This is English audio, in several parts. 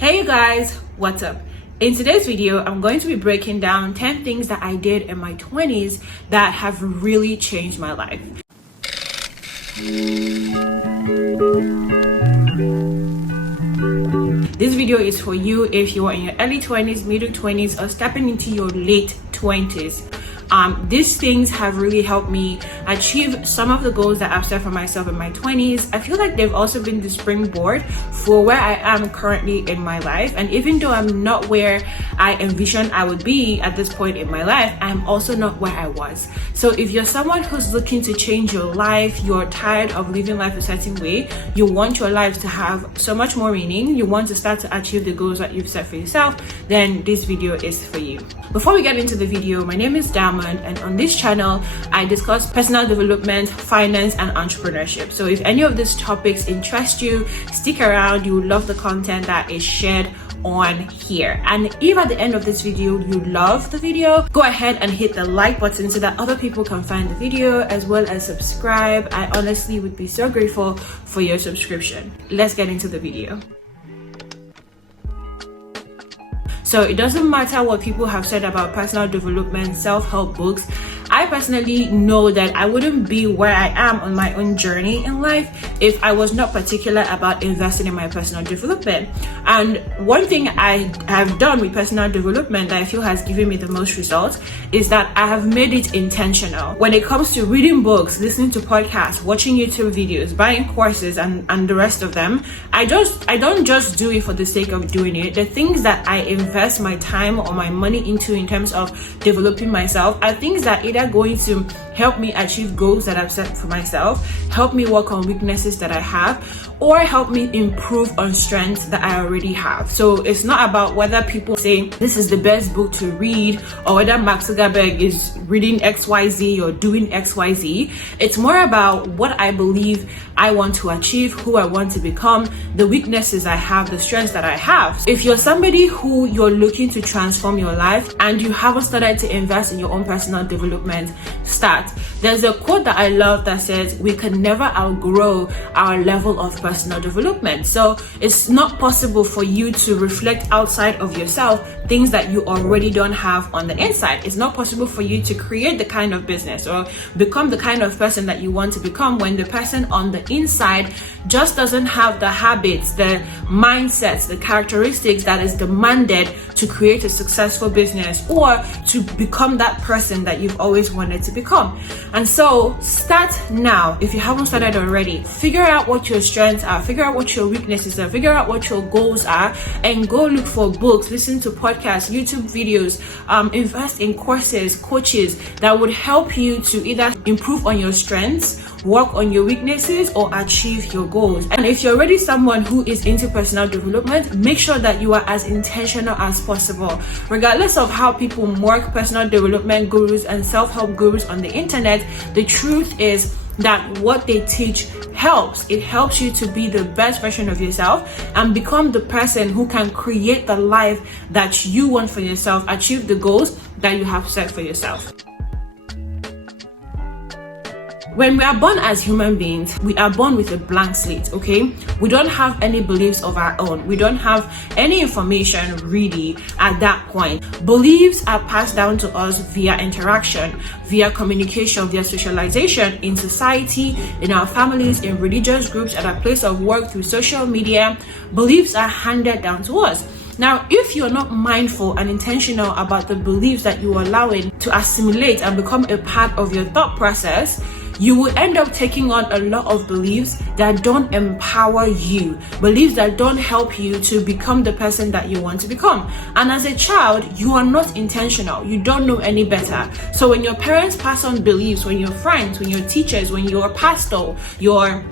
Hey you guys, what's up? In today's video, I'm going to be breaking down 10 things that I did in my 20s that have really changed my life. This video is for you if you are in your early 20s, middle 20s, or stepping into your late 20s. These things have really helped me achieve some of the goals that I've set for myself in my 20s. I feel like they've also been the springboard for where I am currently in my life. And even though I'm not where I envisioned I would be at this point in my life, I'm also not where I was. So if you're someone who's looking to change your life, you're tired of living life a certain way, you want your life to have so much more meaning, you want to start to achieve the goals that you've set for yourself, then this video is for you. Before we get into the video, my name is Diamond, and on this channel I discuss personal development, finance, and entrepreneurship. So if any of these topics interest you, stick around. You will love the content that is shared on here. And if at the end of this video you love the video, go ahead and hit the like button so that other people can find the video, as well as subscribe. I honestly would be so grateful for your subscription. Let's get into the video. So it doesn't matter what people have said about personal development, self-help books. I personally know that I wouldn't be where I am on my own journey in life if I was not particular about investing in my personal development. And one thing I have done with personal development that I feel has given me the most results is that I have made it intentional. When it comes to reading books, listening to podcasts, watching YouTube videos, buying courses, and the rest of them, I don't just do it for the sake of doing it. The things that I invest my time or my money into in terms of developing myself are things that either going to help me achieve goals that I've set for myself, help me work on weaknesses that I have, or help me improve on strengths that I already have. So it's not about whether people say this is the best book to read or whether Mark Zuckerberg is reading XYZ or doing XYZ. It's more about what I believe I want to achieve, who I want to become, the weaknesses I have, the strengths that I have. If you're somebody who you're looking to transform your life and you haven't started to invest in your own personal development, start. There's a quote that I love that says, we can never outgrow our level of personal development. So it's not possible for you to reflect outside of yourself things that you already don't have on the inside. It's not possible for you to create the kind of business or become the kind of person that you want to become when the person on the inside just doesn't have the habits, the mindsets, the characteristics that is demanded to create a successful business or to become that person that you've always wanted to become. And so start now. If you haven't started already, figure out what your strengths are, figure out what your weaknesses are, figure out what your goals are, and go look for books, listen to podcasts, YouTube videos, invest in courses, coaches that would help you to either improve on your strengths, work on your weaknesses, or achieve your goals. And if you're already someone who is into personal development, make sure that you are as intentional as possible. Regardless of how people mark personal development gurus and self-help gurus on the internet, the truth is that what they teach helps. It helps you to be the best version of yourself and become the person who can create the life that you want for yourself, achieve the goals that you have set for yourself. When we are born as human beings, we are born with a blank slate, okay? We don't have any beliefs of our own. We don't have any information really at that point. Beliefs are passed down to us via interaction, via communication, via socialization in society, in our families, in religious groups, at our place of work, through social media. Beliefs are handed down to us. Now, if you're not mindful and intentional about the beliefs that you are allowing to assimilate and become a part of your thought process, you will end up taking on a lot of beliefs that don't empower you, beliefs that don't help you to become the person that you want to become. And as a child, you are not intentional. You don't know any better. So when your parents pass on beliefs, when your friends, when your teachers, when your pastor, your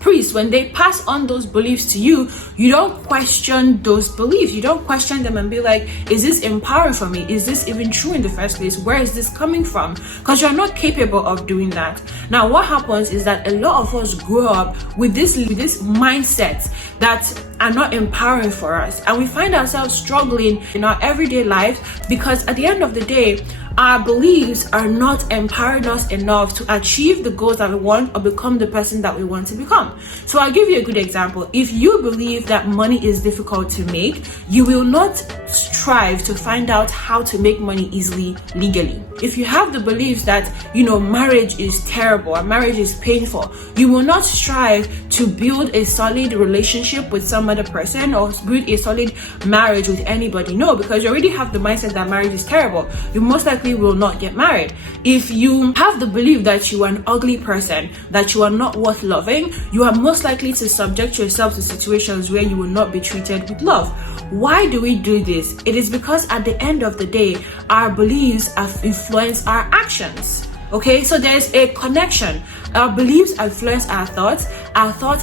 priests, when they pass on those beliefs to you, you don't question those beliefs. You don't question them and be like, is this empowering for me? Is this even true in the first place? Where is this coming from? Because you're not capable of doing that. Now, what happens is that a lot of us grow up with this mindset that are not empowering for us, and we find ourselves struggling in our everyday life because at the end of the day, our beliefs are not empowering us enough to achieve the goals that we want or become the person that we want to become. So I'll give you a good example. If you believe that money is difficult to make, you will not strive to find out how to make money easily legally. If you have the beliefs that, marriage is terrible and marriage is painful, you will not strive to build a solid relationship with some other person or build a solid marriage with anybody. No, because you already have the mindset that marriage is terrible. You most likely will not get married. If you have the belief that you are an ugly person, that you are not worth loving, you are most likely to subject yourself to situations where you will not be treated with love. Why do we do this? It is because at the end of the day, our beliefs influence our actions. Okay, so there's a connection. Our beliefs influence our thoughts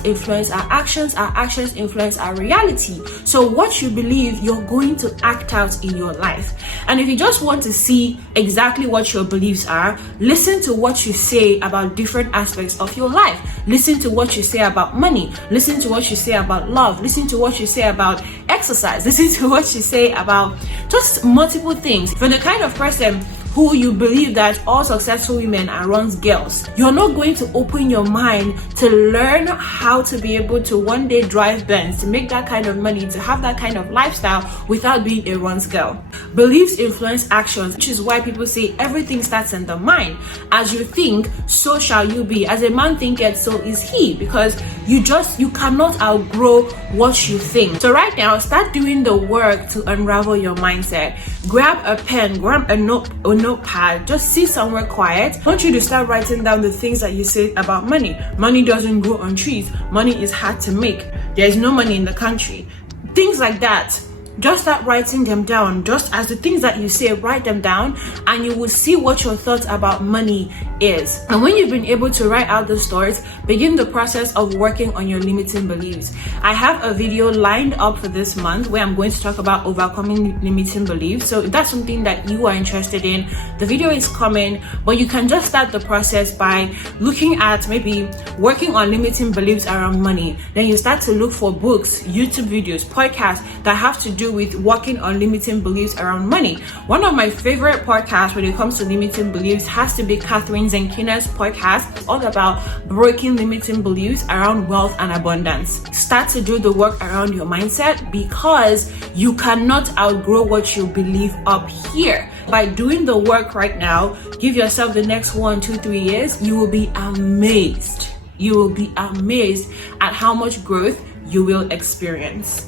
influence our actions influence our reality. So what you believe, you're going to act out in your life. And if you just want to see exactly what your beliefs are, listen to what you say about different aspects of your life. Listen to what you say about money. Listen to what you say about love. Listen to what you say about exercise. Listen to what you say about just multiple things. For the kind of person who you believe that all successful women are runs girls, you're not going to open your mind to learn how to be able to one day drive Benz, to make that kind of money, to have that kind of lifestyle without being a runs girl. Beliefs influence actions, which is why people say everything starts in the mind. As you think, so shall you be. As a man thinketh, so is he. Because you cannot outgrow what you think. So right now, start doing the work to unravel your mindset. Grab a pen, grab a notepad, just sit somewhere quiet. I want you to start writing down the things that you say about money. Money doesn't grow on trees. Money is hard to make. There is no money in the country. Things like that. Just start writing them down. Just as the things that you say, write them down, and you will see what your thoughts about money is. And when you've been able to write out those thoughts, begin the process of working on your limiting beliefs. I have a video lined up for this month where I'm going to talk about overcoming limiting beliefs. So if that's something that you are interested in, the video is coming, but you can just start the process by looking at maybe working on limiting beliefs around money. Then you start to look for books, YouTube videos, podcasts that have to do with working on limiting beliefs around money. One of my favorite podcasts when it comes to limiting beliefs has to be Catherine Zenkina's podcast. It's all about breaking limiting beliefs around wealth and abundance. Start to do the work around your mindset, because you cannot outgrow what you believe up here. By doing the work right now, give yourself the next 1, 2, 3 years, you will be amazed. You will be amazed at how much growth you will experience.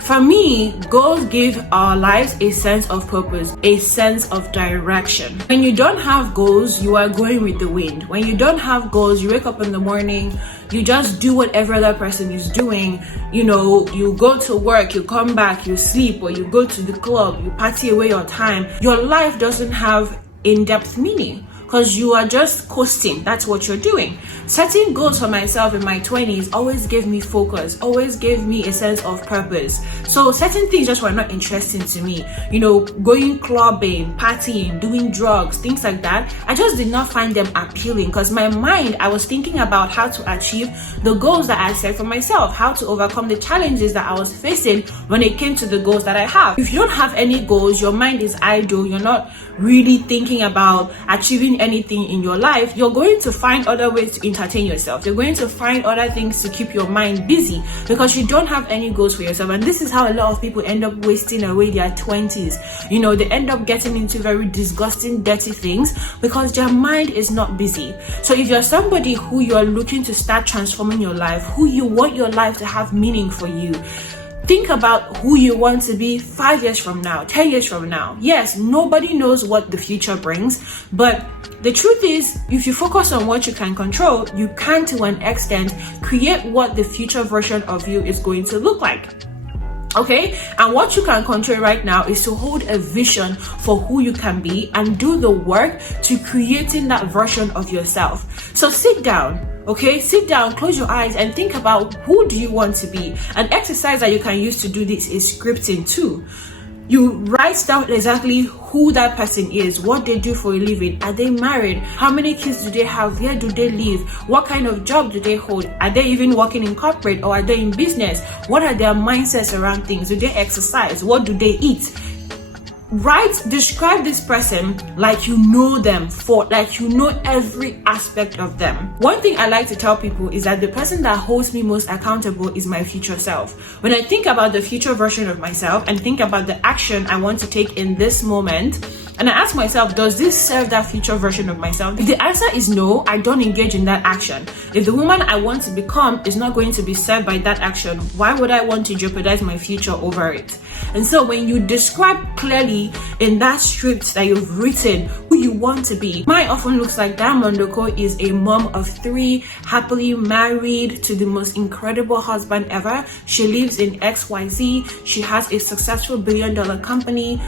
For me, goals give our lives a sense of purpose, a sense of direction. When you don't have goals, you are going with the wind. When you don't have goals, you wake up in the morning, you just do what every other person is doing. You go to work, you come back, you sleep, or you go to the club, you party away your time. Your life doesn't have in-depth meaning, because you are just coasting. That's what you're doing. Setting goals for myself in my 20s always gave me focus, always gave me a sense of purpose. So certain things just were not interesting to me. Going clubbing, partying, doing drugs, things like that, I just did not find them appealing, because my mind, I was thinking about how to achieve the goals that I set for myself, how to overcome the challenges that I was facing when it came to the goals that I have. If you don't have any goals, your mind is idle, you're not really thinking about achieving anything in your life, you're going to find other ways to entertain yourself. You're going to find other things to keep your mind busy, because you don't have any goals for yourself. And this is how a lot of people end up wasting away their 20s. They end up getting into very disgusting, dirty things because their mind is not busy. So if you're somebody who you're looking to start transforming your life, who you want your life to have meaning for you, think about who you want to be 5 years from now, 10 years from now. Yes, nobody knows what the future brings, but the truth is, if you focus on what you can control, you can, to an extent, create what the future version of you is going to look like. Okay, and what you can control right now is to hold a vision for who you can be and do the work to creating that version of yourself. So sit down, close your eyes and think about who do you want to be. An exercise that you can use to do this is scripting too. You write down exactly who that person is, what they do for a living. Are they married? How many kids do they have? Where do they live? What kind of job do they hold? Are they even working in corporate, or are they in business? What are their mindsets around things? Do they exercise? What do they eat? describe this person like you know them, like you know every aspect of them. One thing I like to tell people is that the person that holds me most accountable is my future self. When I think about the future version of myself and think about the action I want to take in this moment, and I ask myself, does this serve that future version of myself? If the answer is no, I don't engage in that action. If the woman I want to become is not going to be served by that action, why would I want to jeopardize my future over it? And so when you describe clearly in that script that you've written who you want to be, mine often looks like Diamond Oko is a mom of 3, happily married to the most incredible husband ever. She lives in XYZ. She has a successful $1 billion company.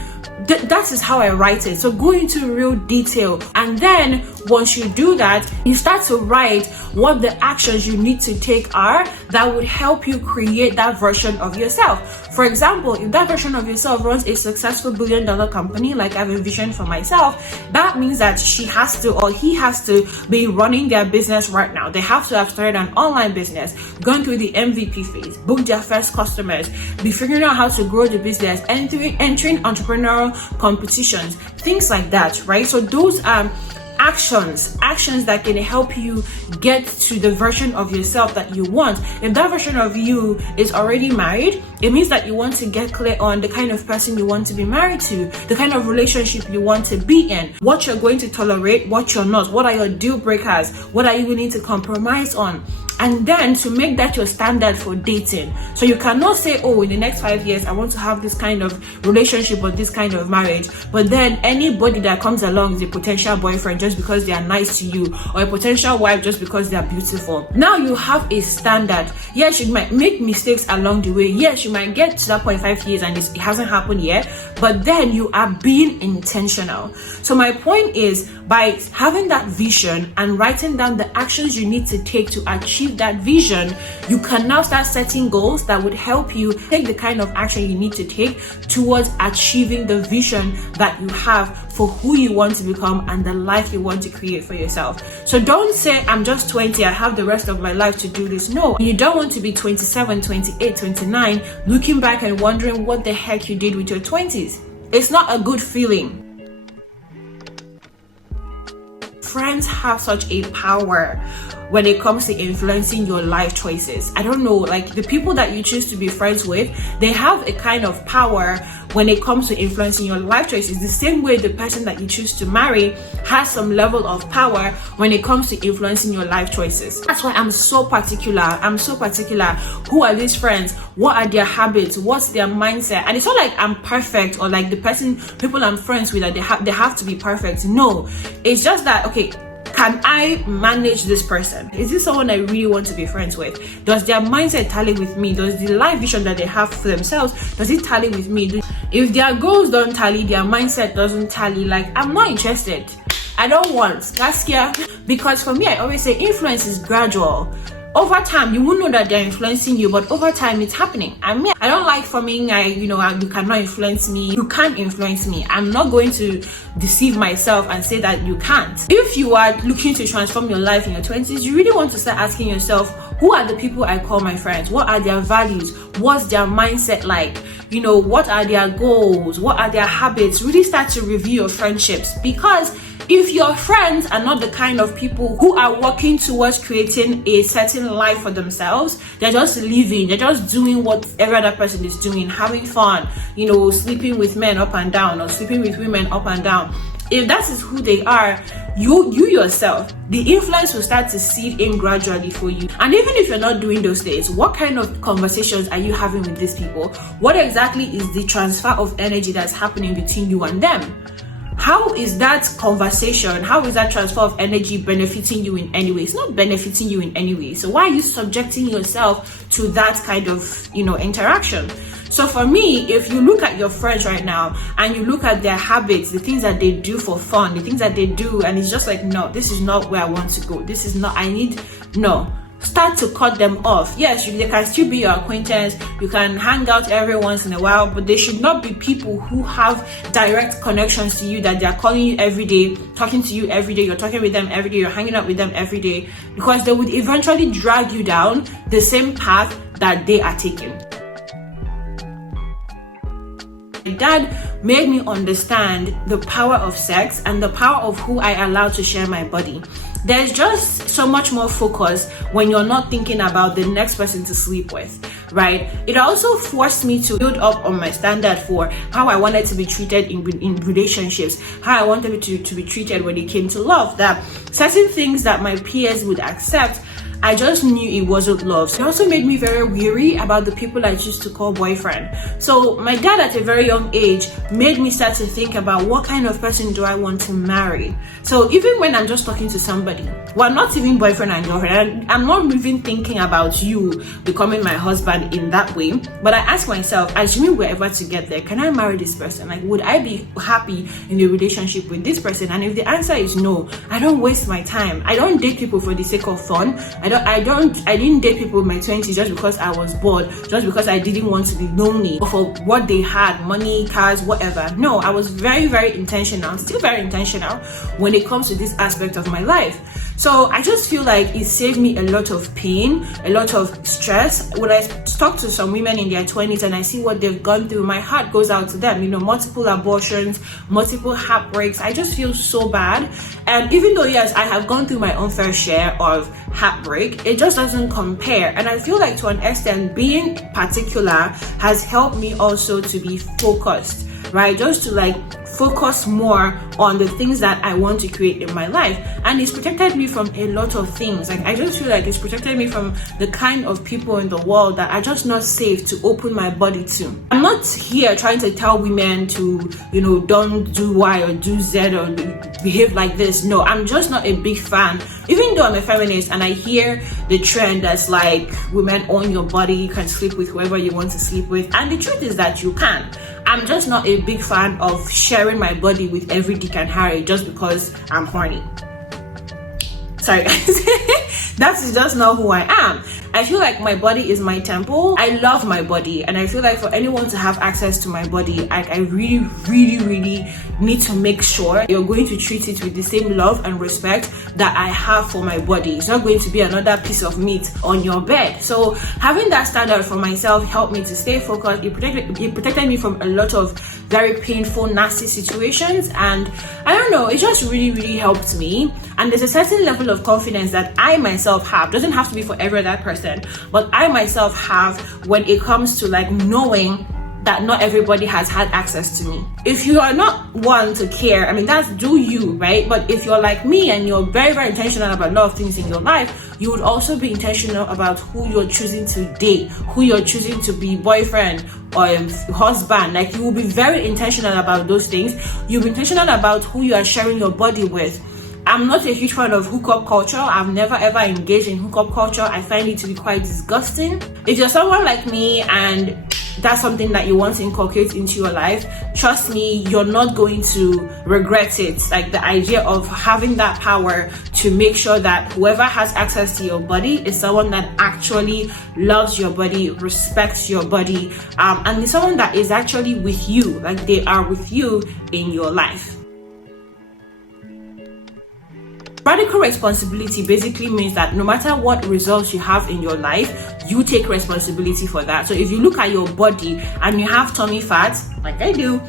That is how I write it. So go into real detail, and then once you do that, you start to write what the actions you need to take are that would help you create that version of yourself. For example, if that version of yourself runs a successful $1 billion company like I've envisioned for myself, that means that she has to or he has to be running their business right now. They have to have started an online business, gone through the MVP phase, booked their first customers, be figuring out how to grow the business, entering entrepreneurial competitions, things like that, right? So those are actions that can help you get to the version of yourself that you want. If that version of you is already married, it means that you want to get clear on the kind of person you want to be married to, the kind of relationship you want to be in, what you're going to tolerate, what you're not, what are your deal breakers, what are you willing to compromise on. And then to make that your standard for dating. So you cannot say, oh, in the next 5 years, I want to have this kind of relationship or this kind of marriage. But then anybody that comes along is a potential boyfriend just because they are nice to you, or a potential wife just because they are beautiful. Now you have a standard. Yes, you might make mistakes along the way. Yes, you might get to that point 5 years and it hasn't happened yet. But then you are being intentional. So my point is, by having that vision and writing down the actions you need to take to achieve that vision, you can now start setting goals that would help you take the kind of action you need to take towards achieving the vision that you have for who you want to become and the life you want to create for yourself. So don't say, I'm just 20, I have the rest of my life to do this. No, you don't want to be 27, 28, 29, looking back and wondering what the heck you did with your 20s. It's not a good feeling. Friends have such a power when it comes to influencing your life choices. I don't know, like the people that you choose to be friends with, they have a kind of power when it comes to influencing your life choices. The same way the person that you choose to marry has some level of power when it comes to influencing your life choices. That's why I'm so particular. Who are these friends? What are their habits? What's their mindset? And it's not like I'm perfect or like the people I'm friends with, that they have to be perfect. No, it's just that, okay, can I manage this person? Is this someone I really want to be friends with? Does their mindset tally with me? Does the life vision that they have for themselves, does it tally with me? If their goals don't tally, their mindset doesn't tally, like, I'm not interested. I don't want. That's scary. Because for me, I always say influence is gradual. Over time, you won't know that they're influencing you, but over time, it's happening. I mean, I don't like forming, you cannot influence me. You can't influence me. I'm not going to deceive myself and say that you can't. If you are looking to transform your life in your 20s, you really want to start asking yourself, who are the people I call my friends? What are their values? What's their mindset like? What are their goals? What are their habits? Really start to review your friendships, because if your friends are not the kind of people who are working towards creating a certain life for themselves, they're just living, they're just doing what every other person is doing, having fun, sleeping with men up and down or sleeping with women up and down. If that is who they are, you yourself, the influence will start to seed in gradually for you. And even if you're not doing those things, what kind of conversations are you having with these people? What exactly is the transfer of energy that's happening between you and them? How is that conversation, how is that transfer of energy benefiting you in any way? It's not benefiting you in any way. So why are you subjecting yourself to that kind of, interaction? So for me, if you look at your friends right now and you look at their habits, the things that they do for fun, the things that they do, and it's just like, no, this is not where I want to go. This is not, start to cut them off. Yes, they can still be your acquaintance. You can hang out every once in a while, but they should not be people who have direct connections to you, that they're calling you every day, talking to you every day, you're talking with them every day, you're hanging out with them every day, because they would eventually drag you down the same path that they are taking. My dad made me understand the power of sex and the power of who I allow to share my body. There's just so much more focus when you're not thinking about the next person to sleep with, right? It also forced me to build up on my standard for how I wanted to be treated in relationships, how I wanted to be treated when it came to love, that certain things that my peers would accept, I just knew it wasn't love. So it also made me very weary about the people I choose to call boyfriend. So my dad at a very young age made me start to think about what kind of person do I want to marry. So even when I'm just talking to somebody, well, not even boyfriend and girlfriend, I'm not even thinking about you becoming my husband in that way, but I ask myself, assuming we're ever together, can I marry this person? Like, would I be happy in a relationship with this person? And if the answer is no, I don't waste my time. I don't date people for the sake of fun. I didn't date people in my 20s just because I was bored, just because I didn't want to be lonely, or for what they had, money, cars, whatever. No, I was very, very intentional, still very intentional when it comes to this aspect of my life. So I just feel like it saved me a lot of pain, a lot of stress. When I talk to some women in their 20s and I see what they've gone through, my heart goes out to them. Multiple abortions, multiple heartbreaks. I just feel so bad. And even though, yes, I have gone through my own fair share of heartbreak, it just doesn't compare. And I feel like to an extent, being particular has helped me also to be focused, right? Just to focus more on the things that I want to create in my life. And it's protected me from a lot of things. I just feel like it's protected me from the kind of people in the world that are just not safe to open my body to. I'm not here trying to tell women to, don't do Y or do Z or behave like this. No, I'm just not a big fan. Even though I'm a feminist and I hear the trend that's like, women own your body, you can sleep with whoever you want to sleep with. And the truth is that you can. I'm just not a big fan of sharing my body with every Dick and Harry just because I'm horny. Sorry guys. That is just not who I am. I feel like my body is my temple. I love my body, and I feel like for anyone to have access to my body, I really, really, really need to make sure you're going to treat it with the same love and respect that I have for my body. It's not going to be another piece of meat on your bed. So having that standard for myself helped me to stay focused. It protected me from a lot of very painful, nasty situations, and I don't know, it just really, really helped me. And there's a certain level of confidence that I myself have. Doesn't have to be for every other person, but I myself have when it comes to knowing that not everybody has had access to me. If you are not one to care, that's do you, right? But if you're like me and you're very, very intentional about a lot of things in your life, you would also be intentional about who you're choosing to date, who you're choosing to be boyfriend or husband. You will be very intentional about those things. You'll be intentional about who you are sharing your body with. I'm not a huge fan of hookup culture. I've never ever engaged in hookup culture. I find it to be quite disgusting. If you're someone like me and that's something that you want to inculcate into your life, trust me, you're not going to regret it. The idea of having that power to make sure that whoever has access to your body is someone that actually loves your body, respects your body, and is someone that is actually with you, they are with you in your life. Radical responsibility basically means that no matter what results you have in your life, you take responsibility for that. So if you look at your body and you have tummy fat, like I do,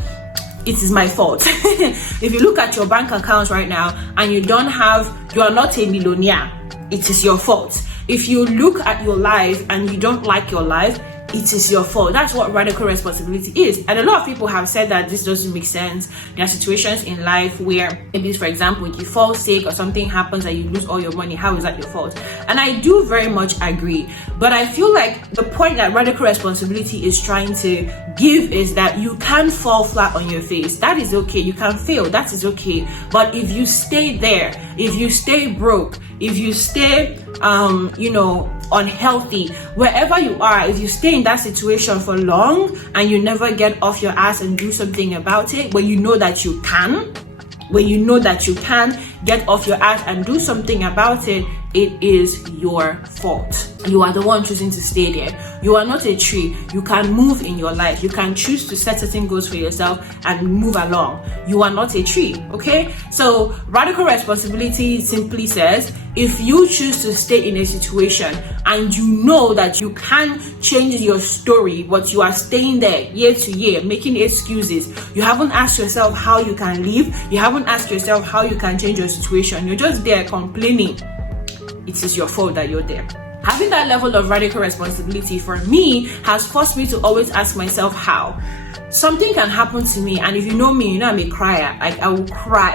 it is my fault. If you look at your bank account right now and you are not a millionaire, it is your fault. If you look at your life and you don't like your life, it is your fault. That's what radical responsibility is. And a lot of people have said that this doesn't make sense. There are situations in life where maybe, for example, you fall sick or something happens and you lose all your money. How is that your fault? And I do very much agree. But I feel like the point that radical responsibility is trying to give is that you can fall flat on your face. That is okay. You can fail. That is okay. But if you stay there, if you stay broke, if you stay unhealthy, wherever you are, if you stay in that situation for long and you never get off your ass and do something about it, when you know that you can get off your ass and do something about it, it is your fault. You are the one choosing to stay there. You are not a tree. You can move in your life. You can choose to set certain goals for yourself and move along. You are not a tree, okay? So radical responsibility simply says, if you choose to stay in a situation and you know that you can change your story, but you are staying there year to year, making excuses, you haven't asked yourself how you can leave, you haven't asked yourself how you can change your situation, you're just there complaining, it is your fault that you're there. Having that level of radical responsibility for me has forced me to always ask myself how. Something can happen to me, and if you know me, you know I'm a crier. Like, I will cry.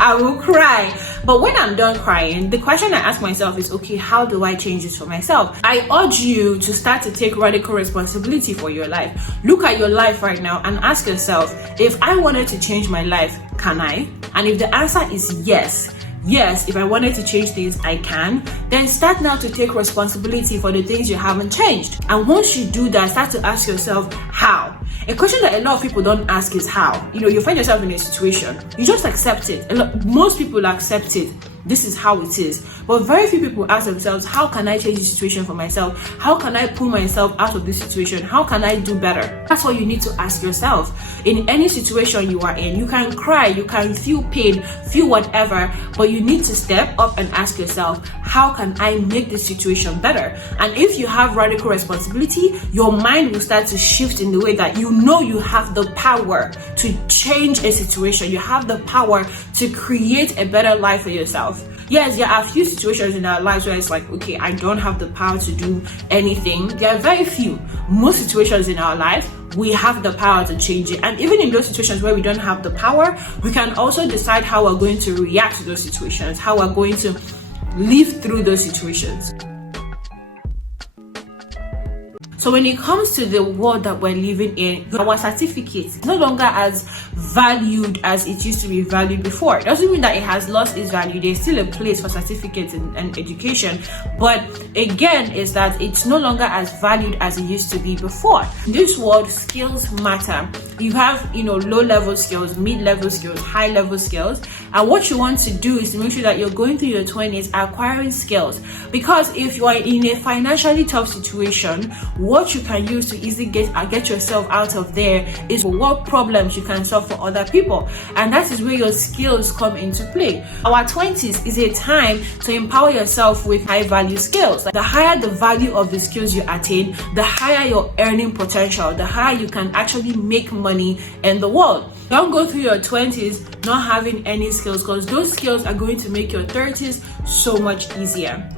I will cry. But when I'm done crying, the question I ask myself is, okay, how do I change this for myself? I urge you to start to take radical responsibility for your life. Look at your life right now and ask yourself, if I wanted to change my life, can I? And if the answer is yes, if I wanted to change things, I can, then start now to take responsibility for the things you haven't changed. And once you do that, start to ask yourself, how? A question that a lot of people don't ask is how. You find yourself in a situation, you just accept it. Most people accept it. This is how it is. But very few people ask themselves, how can I change the situation for myself? How can I pull myself out of this situation? How can I do better? That's what you need to ask yourself. In any situation you are in, you can cry, you can feel pain, feel whatever, but you need to step up and ask yourself, how can I make this situation better? And if you have radical responsibility, your mind will start to shift in the way that you know you have the power to change a situation. You have the power to create a better life for yourself. Yes, there are a few situations in our lives where it's like, okay, I don't have the power to do anything. There are very few. Most situations in our life, we have the power to change it. And even in those situations where we don't have the power, we can also decide how we're going to react to those situations, how we're going to live through those situations. So when it comes to the world that we're living in, our certificate is no longer as valued as it used to be valued before. It doesn't mean that it has lost its value. There's still a place for certificates and education. But again, is that it's no longer as valued as it used to be before. In this world, skills matter. You have, low-level skills, mid-level skills, high-level skills. And what you want to do is to make sure that you're going through your 20s acquiring skills. Because if you are in a financially tough situation, what you can use to easily get yourself out of there is what problems you can solve for other people. And that is where your skills come into play. Our 20s is a time to empower yourself with high-value skills. The higher the value of the skills you attain, the higher your earning potential, the higher you can actually make money in the world. Don't go through your 20s not having any skills, because those skills are going to make your 30s so much easier.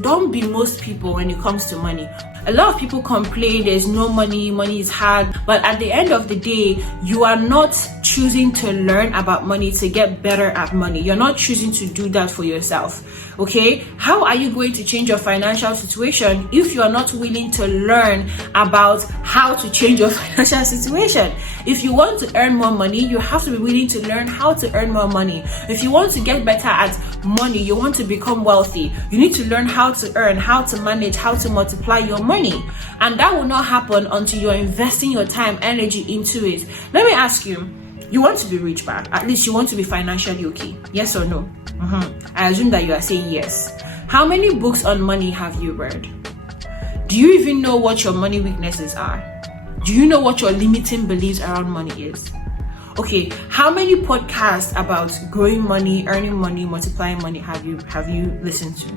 Don't be most people when it comes to money. A lot of people complain there's no money, money is hard, but at the end of the day, you are not choosing to learn about money to get better at money. You're not choosing to do that for yourself, okay? How are you going to change your financial situation if you are not willing to learn about how to change your financial situation? If you want to earn more money, you have to be willing to learn how to earn more money. If you want to get better at money, you want to become wealthy, you need to learn how to earn, how to manage, how to multiply your money. And that will not happen until you're investing your time, energy into it. Let me ask you, you want to be rich, but at least you want to be financially okay? Yes or no? I assume that you are saying yes. How many books on money have you read? Do you even know what your money weaknesses are? Do you know what your limiting beliefs around money is? Okay, how many podcasts about growing money, earning money, multiplying money have you listened to?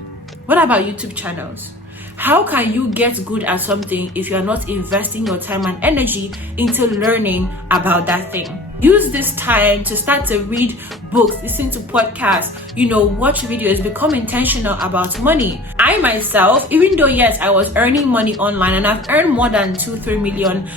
What about YouTube channels? How can you get good at something if you're not investing your time and energy into learning about that thing? Use this time to start to read books, listen to podcasts, watch videos, become intentional about money. I myself, even though yes, I was earning money online and I've earned more than 2-3 million,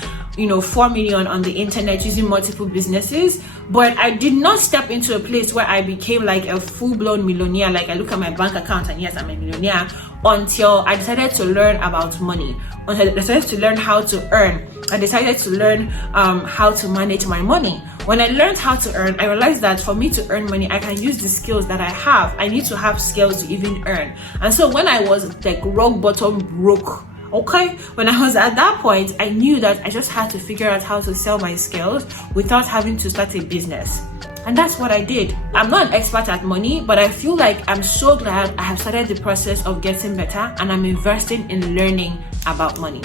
4 million on the internet using multiple businesses, but I did not step into a place where I became like a full-blown millionaire. Like I look at my bank account and yes, I'm a millionaire, until I decided to learn about money. Until I decided to learn how to earn. I decided to learn how to manage my money. When I learned how to earn, I realized that for me to earn money, I can use the skills that I have. I need to have skills to even earn. And so when I was like rock bottom broke, Okay, when I was at that point, I knew that I just had to figure out how to sell my skills without having to start a business. And that's what I did. I'm not an expert at money, but I feel like I'm so glad I have started the process of getting better, and I'm investing in learning about money.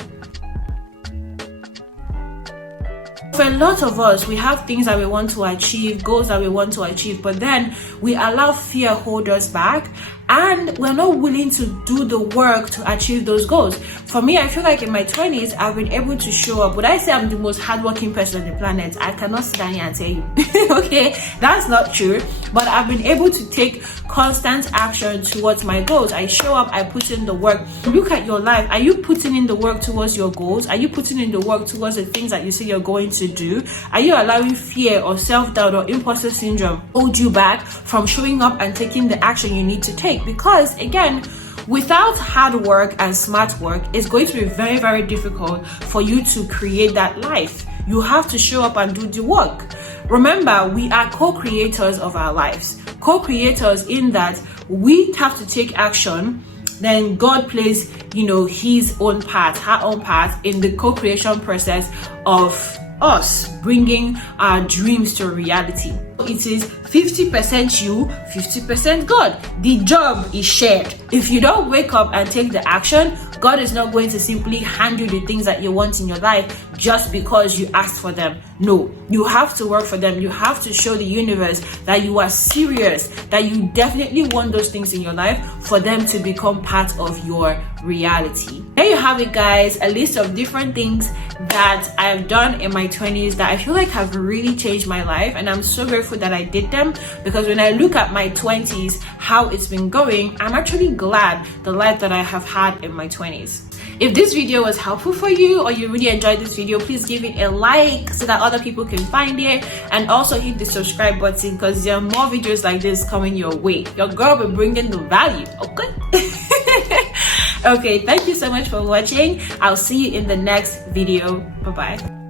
For a lot of us, we have things that we want to achieve, goals that we want to achieve, but then we allow fear hold us back, and we're not willing to do the work to achieve those goals. For me, I feel like in my 20s, I've been able to show up. Would I say I'm the most hardworking person on the planet? I cannot sit down here and tell you. Okay, that's not true. But I've been able to take constant action towards my goals. I show up, I put in the work. Look at your life. Are you putting in the work towards your goals? Are you putting in the work towards the things that you say you're going to do? Are you allowing fear or self-doubt or imposter syndrome hold you back from showing up and taking the action you need to take? Because again, without hard work and smart work, it's going to be very, very difficult for you to create that life. You have to show up and do the work. Remember, we are co-creators of our lives. Co-creators in that we have to take action, then God plays, his own part, her own part in the co-creation process of us bringing our dreams to reality. It is 50% you, 50% God. The job is shared. If you don't wake up and take the action, God is not going to simply hand you the things that you want in your life just because you asked for them. No, you have to work for them. You have to show the universe that you are serious, that you definitely want those things in your life for them to become part of your reality. There you have it, guys, a list of different things that I've done in my 20s that I feel like have really changed my life, and I'm so grateful that I did them, because when I look at my 20s, how it's been going, I'm actually glad the life that I have had in my 20s. If this video was helpful for you, or you really enjoyed this video, please give it a like so that other people can find it, and also hit the subscribe button because there are more videos like this coming your way. Your girl will bring in the value, okay? Okay, thank you so much for watching. I'll see you in the next video. Bye bye.